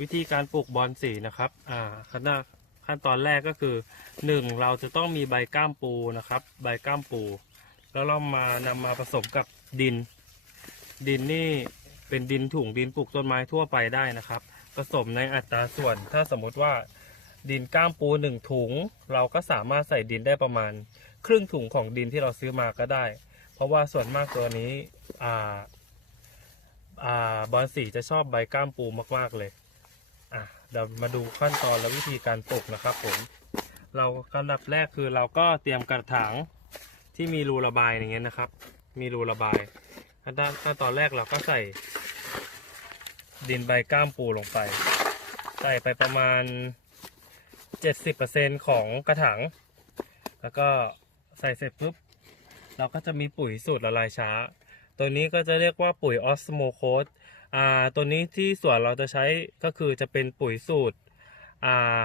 วิธีการปลูกบอลสีนะครับอ่าขั้นตอนขั้นตอนแรกก็คือหนึ่งเราจะต้องมีใบก้ามปูนะครับ ใบก้ามปู แล้วเรามานำมาผสมกับดิน ดินนี่เป็นดินถุงดินปลูกต้นไม้ทั่วไปได้นะครับ ผสมในอัตราส่วน ถ้าสมมติว่าดินก้ามปูหนึ่งถุง เราก็สามารถใส่ดินได้ประมาณ ครึ่งถุงของดินที่เราซื้อมาก็ได้ เพราะว่าส่วนมากตัวนี้อ่าอ่าบอลสีจะชอบใบก้ามปูมากๆเลย อะเดี๋ยวมาดูขั้นตอนและวิธีการปลูกนะครับผม เราขั้นดับแรกคือเราก็เตรียมกระถางที่มีรูระบายอย่างเงี้ยนะครับ มีรูระบายขั้นตอนแรกเราก็ใส่ดินใบก้ามปูลงไป ใส่ไปประมาณ 70%ของกระถางแล้วก็ใส่เสร็จปุ๊บเราก็จะมีปุ๋ยสูตรละลายช้า ตัวนี้ก็จะเรียกว่าปุ๋ยออสโมโคส อ่าตัวนี้ที่สวนเราจะใช้ก็คือจะเป็นปุ๋ยสูตรอ่า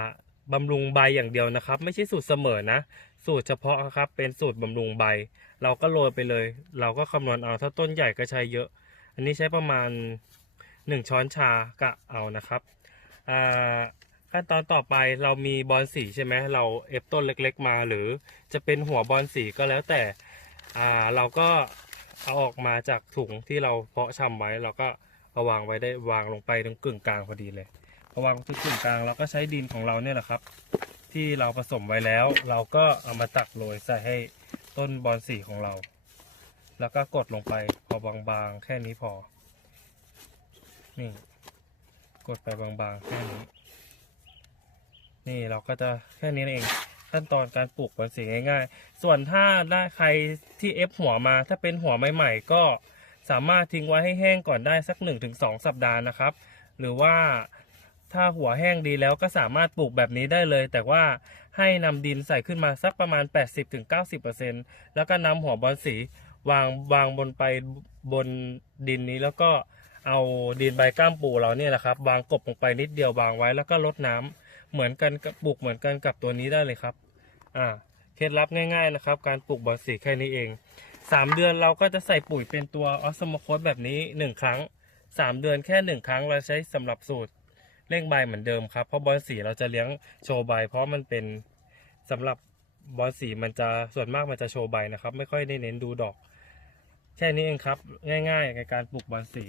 บำรุงใบอย่างเดียวนะครับ ไม่ใช่สูตรเสมอนะ สูตรเฉพาะครับเป็นสูตรบำรุงใบ เราก็โรยไปเลย เราก็คำนวณเอาถ้าต้นใหญ่ก็ใช้เยอะ อันนี้ใช้ประมาณ 1 ช้อนชากะเอานะครับอ่าขั้นตอนต่อไปเรามีบอลสีใช่ไหมเราเอฟต้นเล็ก ๆ มาหรือจะเป็นหัวบอลสีก็แล้วแต่อ่าเราก็เอาออกมาจากถุงที่เราเพาะชำไว้เราก็ เอาวางไว้ได้วางลงไปตรงกึ่งกลางพอดีเลยพอวางตรงกึ่งกลางเราก็ใช้ดินของเราเนี่ยแหละครับ ที่เราผสมไว้แล้ว เราก็เอามาตักโรยใส่ให้ต้นบอลสีของเรา แล้วก็กดลงไปพอบางๆแค่นี้พอ นี่ กดไปบางๆแค่นี้ นี่เราก็จะแค่นี้เองขั้นตอนการปลูกบอนสีง่าย ๆ ส่วนถ้าได้ใครที่เอฟหัวมาถ้าเป็นหัวใหม่ ๆ ก็ สามารถทิ้งไว้ให้แห้งก่อนได้สัก 1-2 สัปดาห์นะครับ หรือว่าถ้าหัวแห้งดีแล้วก็สามารถปลูกแบบนี้ได้เลย แต่ว่าให้นำดินใส่ขึ้นมาสักประมาณ 80-90%แล้วก็นำหัวบอนสีวางวางบนไปบนดินนี้แล้วก็เอาดินใบก้ามปูเราเนี่ยแหละครับ วางกบลงไปนิดเดียววางไว้แล้วก็ลดน้ำเหมือนกันกับปลูกเหมือนกันกับตัวนี้ได้เลยครับอ่าเคล็ดลับง่าย ๆนะครับ การปลูกบอนสีแค่นี้เอง สามเดือนเราก็จะใส่ปุ๋ยเป็นตัวออสโมโคสแบบนี้หนึ่งครั้งสามเดือนแค่หนึ่งครั้งเราใช้สำหรับสูตรเร่งใบเหมือนเดิมครับ เพราะบอนสีเราจะเลี้ยงโชว์ใบ เพราะมันเป็นสำหรับบอนสีมันจะส่วนมากมันจะโชว์ใบนะครับ ไม่ค่อยได้เน้นดูดอก แค่นี้เองครับ ง่ายๆในการปลูกบอนสี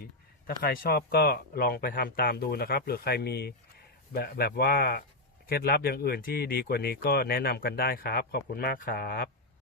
ถ้าใครชอบก็ลองไปทำตามดูนะครับ หรือใครมีแบบแบบว่าเคล็ดลับอย่างอื่นที่ดีกว่านี้ก็แนะนำกันได้ครับ ขอบคุณมากครับ